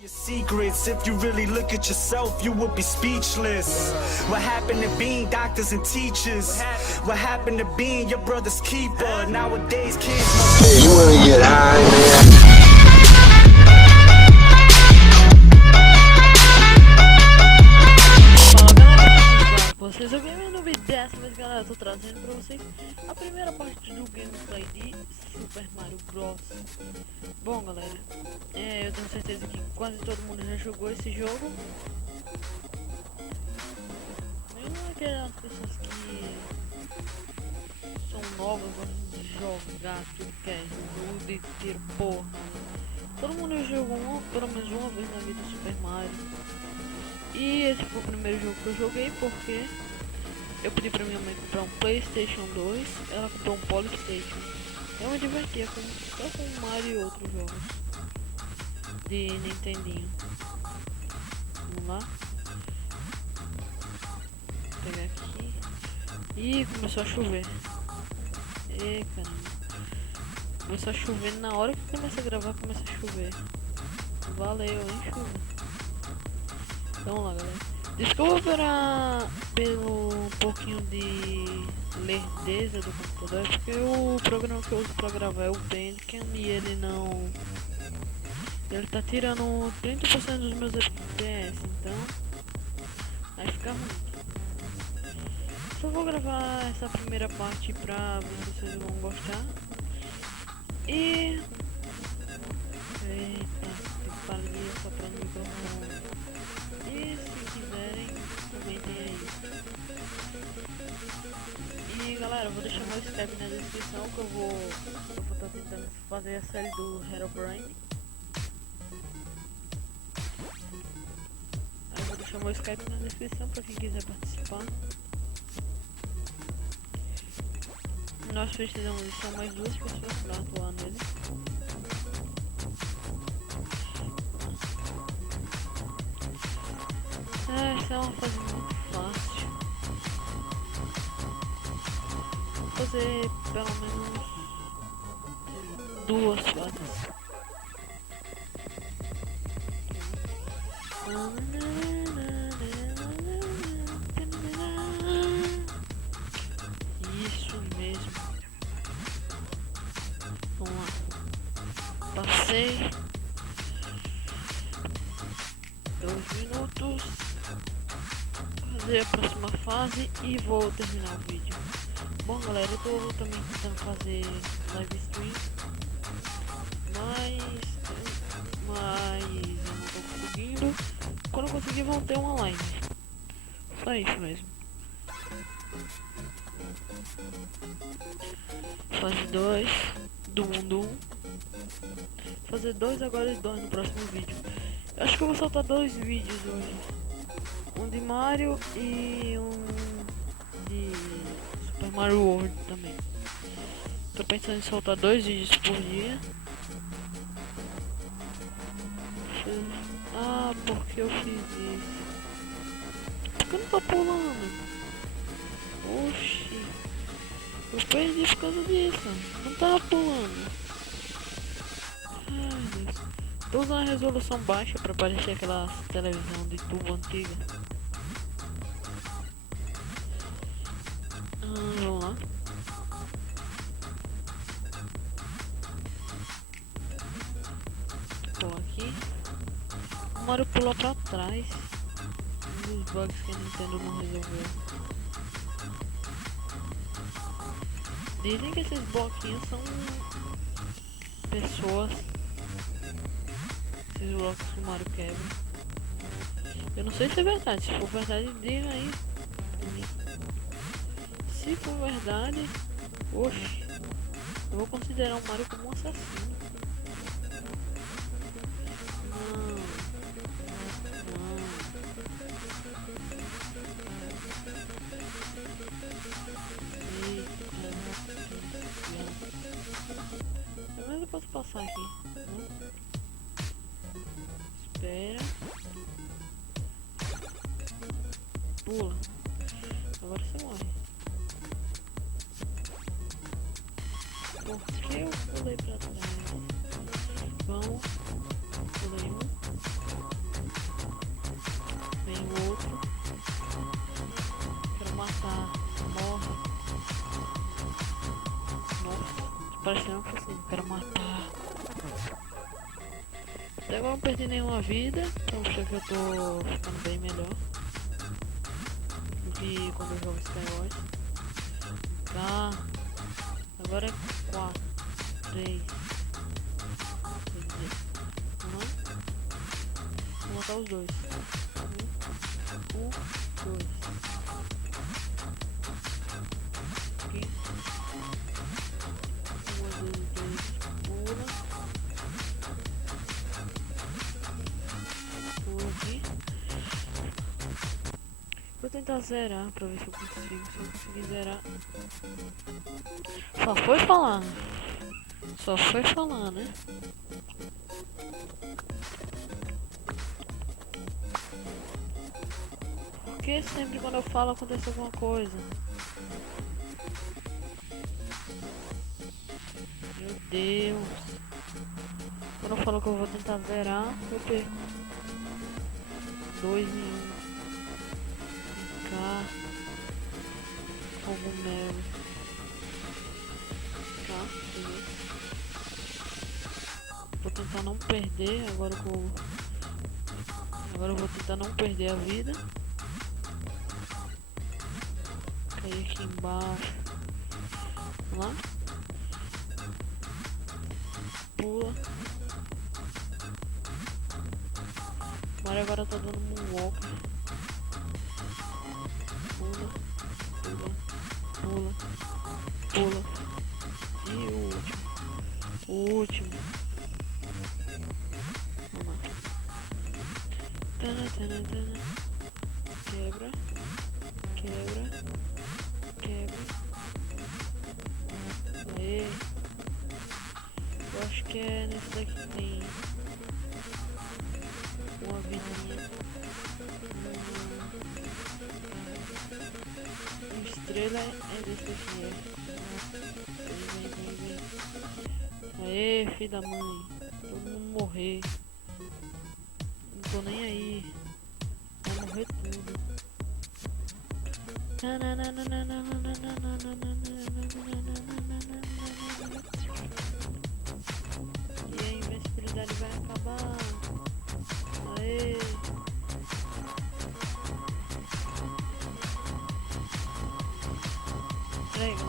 Your secrets, if you really look at yourself, you would be speechless. What happened to being doctors and teachers? What happened to being your brother's keeper? Nowadays, kids must. Hey, you wanna get high, man? Fala galera, vocês eu ganhei no vídeo dessa vez, galera, eu tô trazendo pra vocês a primeira parte do gameplay de Super Mario Bros. Bom galera, eu tenho certeza que quase todo mundo já jogou esse jogo. Mesmo aquelas pessoas que são novas, gostam de jogar, tudo que é jogo de tiro, porra. Todo mundo já jogou pelo menos uma vez na vida Super Mario. E esse foi o primeiro jogo que eu joguei porque eu pedi pra minha mãe comprar um PlayStation 2, ela comprou um Polystation. Eu me divertia só com Mario e outros jogos de Nintendinho. Vamos lá. Vou pegar aqui. Ih, começou a chover. Ê, caramba. Começou a chover na hora que começa a gravar, começa a chover. Valeu, hein, chuva. Vamos lá, galera. Desculpa pelo um pouquinho de lerdeza do computador, porque o programa que eu uso pra gravar é o Bandcam e ele não... Ele tá tirando 30% dos meus FPS, então vai ficar ruim. Só vou gravar essa primeira parte pra ver se vocês vão gostar. E... Eita, tem que parar de soprar no microfone. E se quiserem, comentem aí. E galera, eu vou deixar meu Skype na descrição que eu vou estar tentando fazer a série do Herobrine. Aí eu vou deixar meu Skype na descrição para quem quiser participar. Nós precisamos de só mais duas pessoas para atuar nele. Essa é uma fase muito fácil. Vou fazer pelo menos duas fases. Isso mesmo. Vamos lá. Passei 2 minutos. Fazer a próxima fase e vou terminar o vídeo. Bom galera, eu tô também tentando fazer live stream, mas eu não tô conseguindo. Quando eu conseguir vão ter uma live. Só isso mesmo. Fase 2 do mundo 1. Fazer 2 agora e 2 no próximo vídeo. Eu acho que eu vou soltar 2 vídeos hoje. Um de Mario e um de Super Mario World também. Tô pensando em soltar 2 vídeos por dia. Ah, porque eu fiz isso? Porque eu não tô pulando. Oxi. Eu perdi por causa disso. Não tava pulando. Ai, Deus. Tô usando a resolução baixa pra parecer aquela televisão de tubo antiga. Vamos lá. Tô aqui. O Mario pulou pra trás. Um dos bugs que a Nintendo não resolveu. Dizem que esses bloquinhos são pessoas. Esses blocos que o Mario quebra. Eu não sei se é verdade. Se for verdade, diga aí. Se for verdade, oxe, eu vou considerar o Mario como um assassino. Não. Mas eu posso passar aqui. Espera. Pula. Agora você morre. Por que eu pulei pra trás? Vamos. Pulei um. parecendo que assim, quero matar. Até agora não perdi nenhuma vida, então acho que eu tô ficando bem melhor do que quando eu jogo Skywars. Tá. Agora é 4, 3. Vou matar os dois. Um, dois. Aqui. Uma, dois, pula. Pula aqui. Vou tentar zerar pra ver se eu consigo. Se eu conseguir zerar. Só foi falar. Só foi falar, né? Porque sempre quando eu falo acontece alguma coisa. Meu Deus. Quando eu falo que eu vou tentar zerar, eu perco. 2 em 1. Cá. Cogumelo. Tá, beleza. Vou tentar não perder. Agora eu vou tentar não perder a vida. Cair aqui embaixo. Vamos lá. Pula. O Mario agora tá dando moonwalk. Pula. Pula. Pula. Pula. E o último. O último. Vamos lá. Tana, tana, tana. Quebra. Quebra. Quebra. Aê. Eu acho que é nesse daqui que tem uma vidinha. Estrela é desse aqui, é. Vem. Aê, filho da mãe. Todo mundo morrer. Não tô nem aí. Vai morrer tudo. E a invencibilidade vai acabar. Aê. Pega.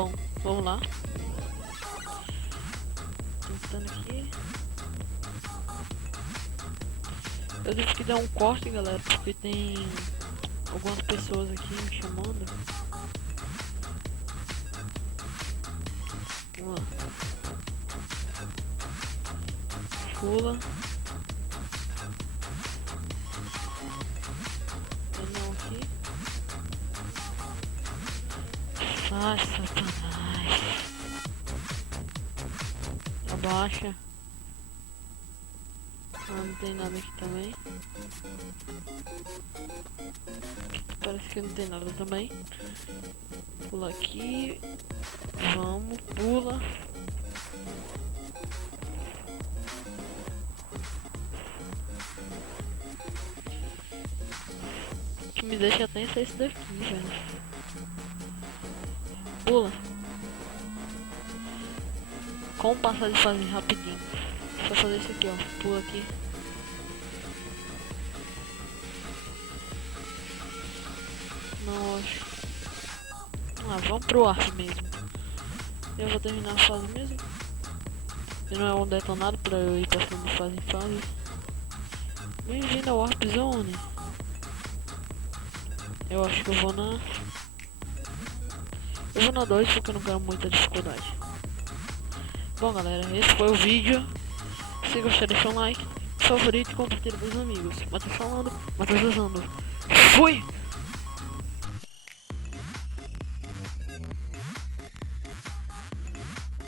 Bom, vamos lá. Tentando aqui. Eu tive que dar um corte, galera, porque tem algumas pessoas aqui me chamando. Vamos lá. Pula. Não aqui. Ai, Satanás. Abaixa. Não tem nada aqui também. Parece que não tem nada também. Pula aqui. Vamos, pula. O que me deixa tenso é esse daqui, velho. Pula. Como passar de fase rapidinho? Só fazer isso aqui, ó. Pula aqui. Não, acho. Ah, vamos pro ar mesmo. Eu vou terminar a fase mesmo. E não é um detonado pra eu ir passando de fase em fase. Bem-vindo ao Warp Zone. Eu acho que eu vou na... Eu vou na 2 porque eu não quero muita dificuldade. Bom, galera, esse foi o vídeo. Se gostou, deixa um like, favorito e compartilha com os amigos. Matheus falando, Matheus usando. Fui!